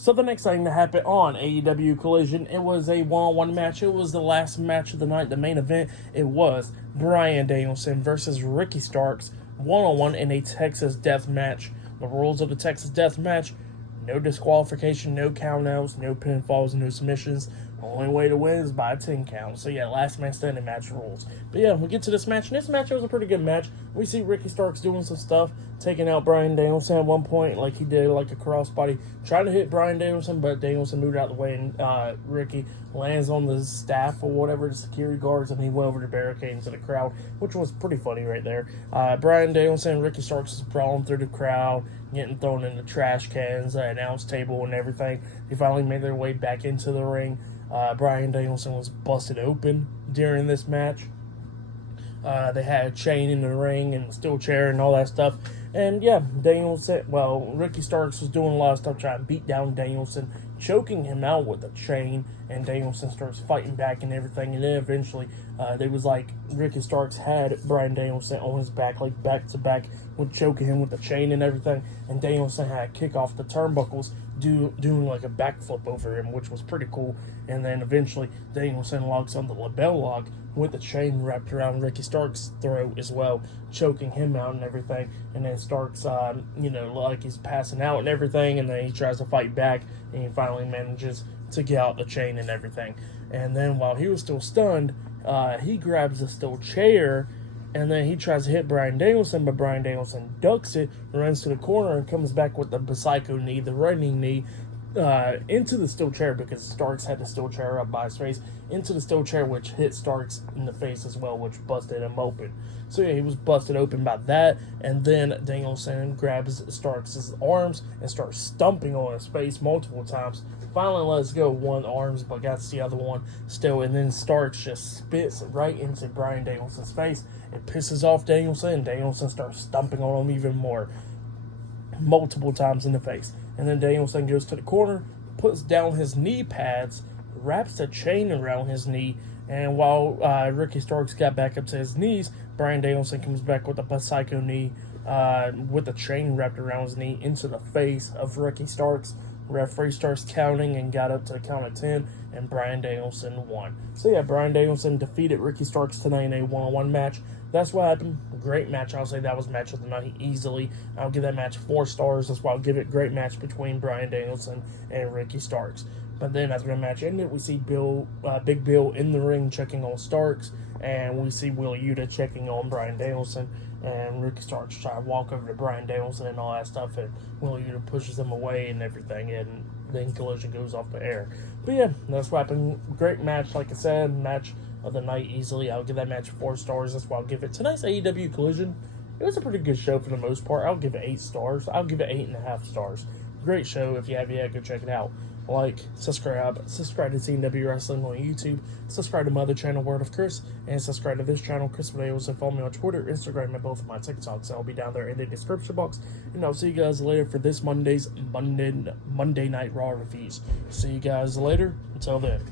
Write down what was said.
So the next thing that happened on AEW Collision, it was a one-on-one match. It was the last match of the night, the main event. It was Bryan Danielson versus Ricky Starks, one-on-one in a Texas death match. The rules of the Texas death match: no disqualification, no countouts, no pinfalls, no submissions. The only way to win is by a 10 count. So yeah, last man standing match rules. But yeah, we get to this match, and this match was a pretty good match. We see Ricky Starks doing some stuff, taking out Bryan Danielson at one point, like he did like a crossbody, trying to hit Bryan Danielson, but Danielson moved out of the way, and Ricky lands on the staff or whatever, the security guards, and he went over to barricade into the crowd, which was pretty funny right there. Bryan Danielson and Ricky Starks is brawling through the crowd, getting thrown in the trash cans, announce table, and everything. They finally made their way back into the ring. Bryan Danielson was busted open during this match. They had a chain in the ring and a steel chair and all that stuff. And yeah, Ricky Starks was doing a lot of stuff trying to beat down Danielson, choking him out with a chain, and Danielson starts fighting back and everything. And then eventually, they was like Ricky Starks had Bryan Danielson on his back, like back to back, with choking him with the chain and everything. And Danielson had to kick off the turnbuckles, doing like a backflip over him, which was pretty cool. And then eventually, Danielson locks on the label lock with the chain wrapped around Ricky Starks' throat as well, choking him out and everything. And then Starks, like he's passing out and everything, and then he tries to fight back, and he finally manages to get out the chain and everything. And then while he was still stunned, he grabs a steel chair, and then he tries to hit Bryan Danielson, but Bryan Danielson ducks it, runs to the corner, and comes back with the psycho knee, the running knee, into the steel chair, because Starks had the steel chair up by his face, into the steel chair, which hit Starks in the face as well, which busted him open. So yeah, he was busted open by that, and then Danielson grabs Starks' arms and starts stomping on his face multiple times. Finally lets go one arms, but got the other one still, and then Starks just spits right into Bryan Danielson's face. It pisses off Danielson, and Danielson starts stomping on him even more, multiple times in the face. And then Danielson goes to the corner, puts down his knee pads, wraps a chain around his knee, and while Ricky Starks got back up to his knees, Bryan Danielson comes back with a psycho knee, with a chain wrapped around his knee, into the face of Ricky Starks. Referee starts counting and got up to the count of 10, and Bryan Danielson won. So yeah, Bryan Danielson defeated Ricky Starks tonight in a one-on-one match. That's what happened. Great match. I'll say that was match of the night easily. I'll give that match 4 stars. That's why I'll give it great match between Bryan Danielson and Ricky Starks. But then after the match ended, we see Big Bill in the ring checking on Starks, and we see Wheeler Yuta checking on Bryan Danielson, and Ricky Starks try to walk over to Bryan Danielson and all that stuff, and Wheeler Yuta pushes him away and everything, and then Collision goes off the air. But yeah, that's what happened. Great match, like I said, match of the night easily. I'll give that match 4 stars. That's why I'll give it. Tonight's AEW Collision, it was a pretty good show for the most part. I'll give it 8 stars. I'll give it 8.5 stars. Great show. If you have yet, go check it out. Like, subscribe to TNW Wrestling on YouTube, subscribe to my other channel, Word of Chris, and subscribe to this channel, Chris Videos, and follow me on Twitter, Instagram, and both of my TikToks. I'll be down there in the description box, and I'll see you guys later for this Monday Night Raw reviews. See you guys later. Until then.